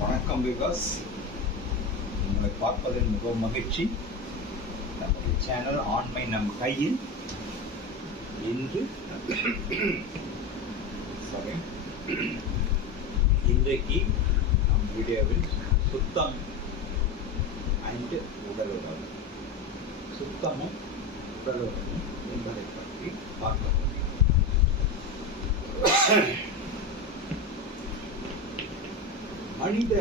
வணக்கம் விகாஸ், உங்களை பார்ப்பதில் மிகவும் மகிழ்ச்சி. நம்முடைய சேனல் ஆண்மை நம் கையில். இன்று இன்றைக்கு நம் வீடியோவில் சுத்தம் அண்ட் உடலுறவு, சுத்தமும் உடலுறவும் என்பதை பற்றி பார்க்க முடியும். மனித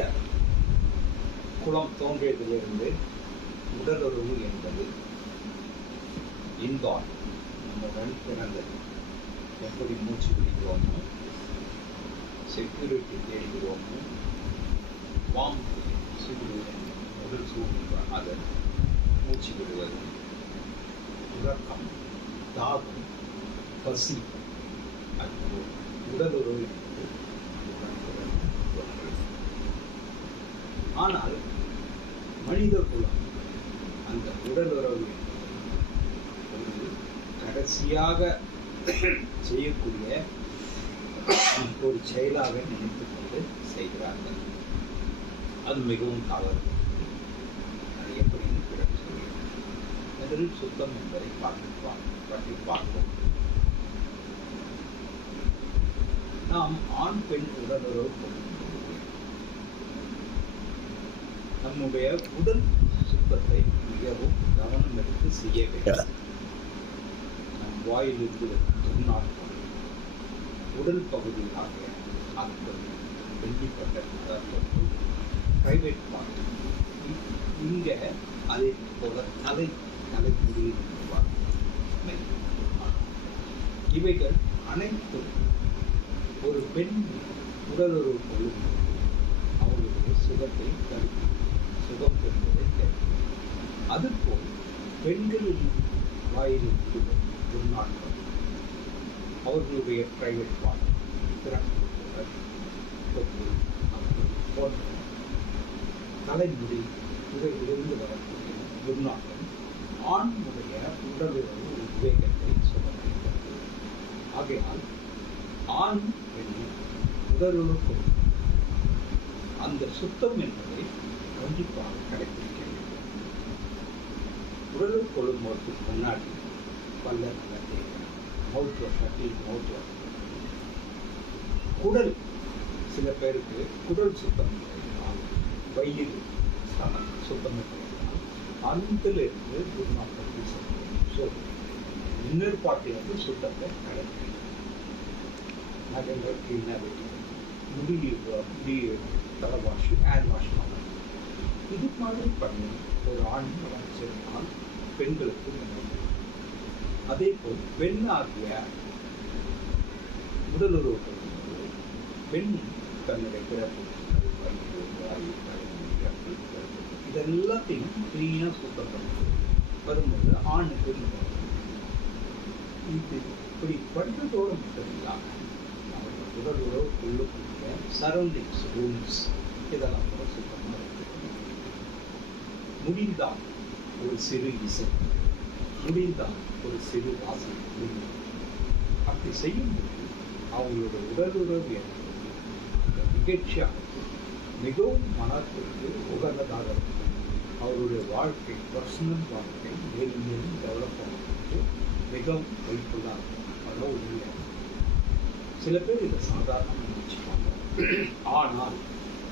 குலம் தோன்றியதிலிருந்து உடலுறவு என்பது இன்பான் நம்முடன் பிறந்தது. எப்படி மூச்சு விடுகிறோமோ, செக்யூரிட்டி தேடுகிறோமோ, வாம் சூடு உடல் சூடு அதை மூச்சு விடுவது, உறக்கம், தாகம், பசி, அது உடலுறவு. ஆனால் மனித குலம் அந்த உடலுறவு ஒரு கடைசியாக செய்யக்கூடிய ஒரு செயலாக நினைத்துக் கொண்டு செய்கிறார்கள். அது மிகவும் தவறு. அது எப்படின்னு பிறகு சொல்கிறேன். முதலில் சுத்தம் என்பதை பற்றி பார்ப்போம். நாம் ஆண் பெண் உடலுறவு கொள்ளும் நம்முடைய உடல் சுத்தத்தை மிகவும் கவனம் எடுத்து செய்ய வேண்டும். நம் வாயிலிருந்து துர்நாற்றம், உடல் பகுதியாக ஆட்கள், வெள்ளிப்பட்ட பிரைவேட் பார்ட், இங்கே அதே போல தலைமுடியில் இவைகள் அனைத்தும் ஒரு பெண் உடலுறவு கொள்ளும் அவர்களுடைய சுகத்தை தடுக்கும், சுகம் பெறுவதை தடுக்கும். அதுபோல் பெண்களின் வாயிலிருந்து துர்நாற்றம், அவர்களுடைய பிரைவேட் பார்ட், போன்ற தலைமுடி இவையிலிருந்து வரக்கூடிய துர்நாற்றம் ஆணுடைய உடலுறவு உத்வேகத்தை சுகமளிக்கிறது. ஆகையால் ஆண் பெண் உடலுறவு அந்த சுத்தம் என்பதை கண்டிப்பாக கடைபிடிக்க வேண்டும். உடலுறவு கொள்ளும்போது முன்னாடி பல்ல குடல், சில பேருக்கு குடல் சுத்தம் இருந்தால், வயிறு சுத்தம் இருந்தால் அந்திலிருந்து துர்நாற்றத்தை சொல்லுவோம். ஸோ இன்னொரு பாட்டிலிருந்து சுத்தத்தை கடைபிடிக்கும். நகங்கள் கிளீனாக வெட்டி முடி தலை வாஷ், ஹேர் வாஷ் பண்ணணும். இது மாதிரி பண்ணி ஒரு ஆண் வச்சிருந்தால் பெண்களுக்கு நல்லது. அதே போல் பெண்ணாகிய உடலுறவு கொள்ளும்போது பெண் தன்னுடைய பிறப்பு இதெல்லாத்தையும் கிளீனாக சுத்தம் பண்ணுறது வரும்போது ஆணுக்கு இது இப்படி பண்ணுறதோடு மட்டும் இல்லாமல் அவர்கள் உடலுறவு கொள்ளக்கூடிய சரௌண்டிங்ஸ், ரூம்ஸ், இதெல்லாம் கூட சுத்தமாக இருக்கணும். முடிந்தால் ஒரு சிறு இசை, முடிந்தால் ஒரு சிறு வாசனை, அப்படி செய்யும்போது அவங்களோட உடலுறவு என்பது அந்த நிகழ்ச்சியாக மிகவும் மனத்திற்கு உகந்ததாக இருக்கும். அவருடைய வாழ்க்கை, பர்சனல் வாழ்க்கை மேலும் மேலும் டெவலப் பண்ணுறதுக்கு மிகவும் ஹெல்ப்ஃபுல்லாக இருக்கும். அதான் உண்மை. சில பேர் இதை சாதாரணமாக நினைச்சுப்பாங்க. ஆனால்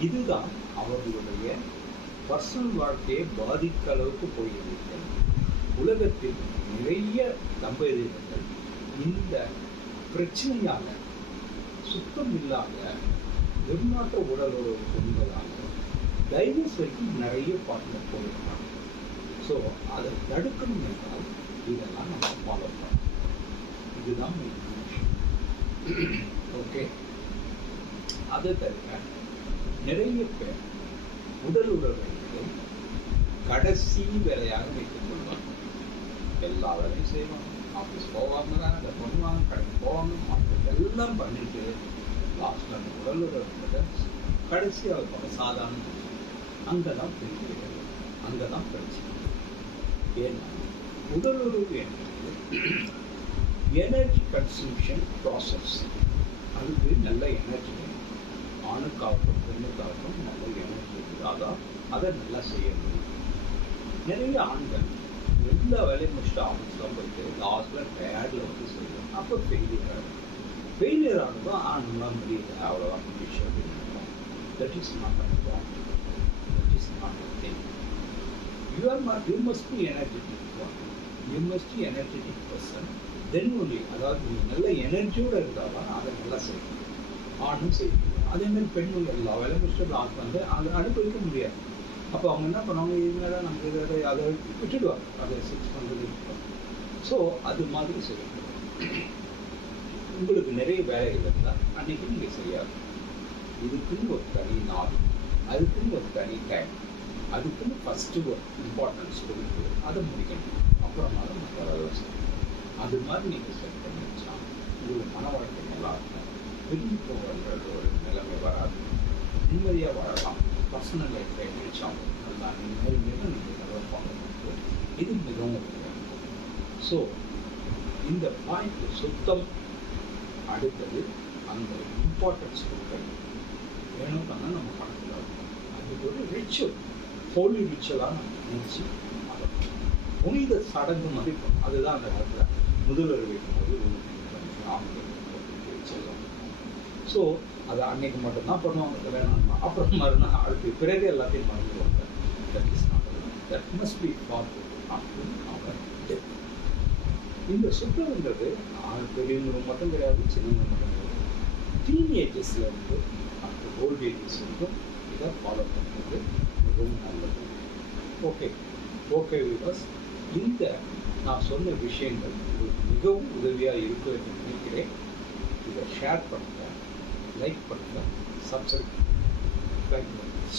இதுதான் அவர்களுடைய பர்சனல் வாழ்க்கையை பாதிக்க அளவுக்கு போயிருக்கிறது. உலகத்தில் நிறைய தம்பதியினர்கள் இந்த பிரச்சனையாக சுத்தம் இல்லாத துர்நாற்ற உடலுறவு கொண்டதாக டைவர்ஸ் வரைக்கும் நிறைய பார்ட்னர் போயிருக்காங்க. ஸோ அதை தடுக்கணும் என்றால் இதெல்லாம் நம்ம ஃபாலோ பண்ணணும். இதுதான் ஓகே. அதை தவிர நிறைய பேர் உடல் உறவை கடைசி வேலையாக வைத்துக் கொள்வாங்க. எல்லா வேலையும் செய்வாங்க, ஆஃபீஸ் போவாங்க, அதை பண்ணுவாங்க, கடைக்கு போவாங்க, மற்ற எல்லாம் பண்ணிட்டு லாஸ்ட் அந்த உடல் உறவு கடைசியாக வைப்பாங்க. சாதாரண அங்கதான் பெரிய அங்கதான் பிரச்சனை. ஏன்னா உடலுறவு என்பது எனர்ஜி கன்சம்ஷன் ப்ராசஸ். அதுக்கு நல்ல எனர்ஜி வேணும். ஆணுக்காகட்டும் பெண்ணுக்காகட்டும் நல்ல இருந்தால் தான் அதை நல்லா செய்ய முடியும். நிறைய ஆண்கள் எல்லா வேலையும் முடிச்சுட்டு ஆஃபீஸ்லாம் போயிட்டு லாஸ்ட்டில் டயர்டில் வந்து செய்யணும். அப்போ ஃபெயிலியர் ஆனதும் ஆண்களாம் முடியல அவ்வளோதான் முடிச்சு அப்படின்னு. That is not a problem. That is not a thing. You must be energetic one. You must be energetic person. Then only, அதாவது நீ நல்ல எனர்ஜியோடு இருந்தால் தான் அதை நல்லா செய்யணும். ஆணும் செய்யணும். அதேமாதிரி பெண்கள் எல்லா வேலை முடிச்சுட்டு ஆண் வந்து அதை அனுபவிக்க முடியாது. அப்போ அவங்க என்ன பண்ணுவாங்க, இதனால நமக்கு இதை அதை விட்டுடுவாங்க, அதை 6 பண்ணுறது. ஸோ அது மாதிரி செய்யணும். உங்களுக்கு நிறைய வேலைகள் இருந்தால் அன்றைக்கி நீங்கள் செய்யாது. இதுக்குன்னு ஒரு தனி நாள், அதுக்குன்னு ஒரு தனி டைம், அதுக்குன்னு ஃபஸ்ட்டு ஒரு இம்பார்ட்டன்ஸ் கொடுத்து அதை முடிக்கணும். அப்புறமா தான் மற்ற வேலை செய்யணும். அது மாதிரி நீங்கள் செட் பண்ணி வச்சா உங்களுக்கு மன வாழ்க்கை நல்லா இருக்கும். விரும்பி போகிற ஒரு நிலைமை வராது. நிம்மதியாக வாழலாம். பர்சனல் லைஃப்பை நினைச்சாலும் நல்லா நீங்கள் நல்லா பார்க்கணும். இது மிகவும் முக்கியம். ஸோ இந்த பாயிண்ட் சுத்தம், அடுத்தது அந்த இம்பார்ட்டன்ஸ் கொடுக்கணும். வேணும் பண்ணால் நம்ம பணத்தில் இருக்கும். அது ஒரு ரிச்சுவல், ஹோலி ரிச்சுவலாக நம்ம நினைச்சு புனித சடங்கு மதிப்போம். அதுதான் அந்த காலத்தில் முதல்வர் வைக்கும்போது செல்லும். ஸோ அதை அன்னைக்கு மட்டும்தான் பண்ணுவாங்க கல்யாணம்னா. அப்புறம் மறுநாள் அடுத்து பிறகு எல்லாத்தையும் மறந்துடுவாங்க. That is not, that must be follow after our death. இந்த சுத்தம்ன்றது பெரியவங்க மட்டும் கிடையாது, சின்னவங்க மட்டும் கிடையாது. டீனேஜஸ்ல இருந்து ஆஃப்டர் ஓல்ட் ஏஜஸ் வரைக்கும் இதை ஃபாலோ பண்ணுறது மிகவும் நல்லது. ஓகே வியூவர்ஸ், இந்த நான் சொன்ன விஷயங்கள் உங்களுக்கு மிகவும் உதவியாக இருக்கும் என்று நினைக்கிறேன். இதை ஷேர் பண்ணுங்கள், லைக் பண்ணுங்கள், சப்ஸ்கிரைப் பண்ணுங்கள்.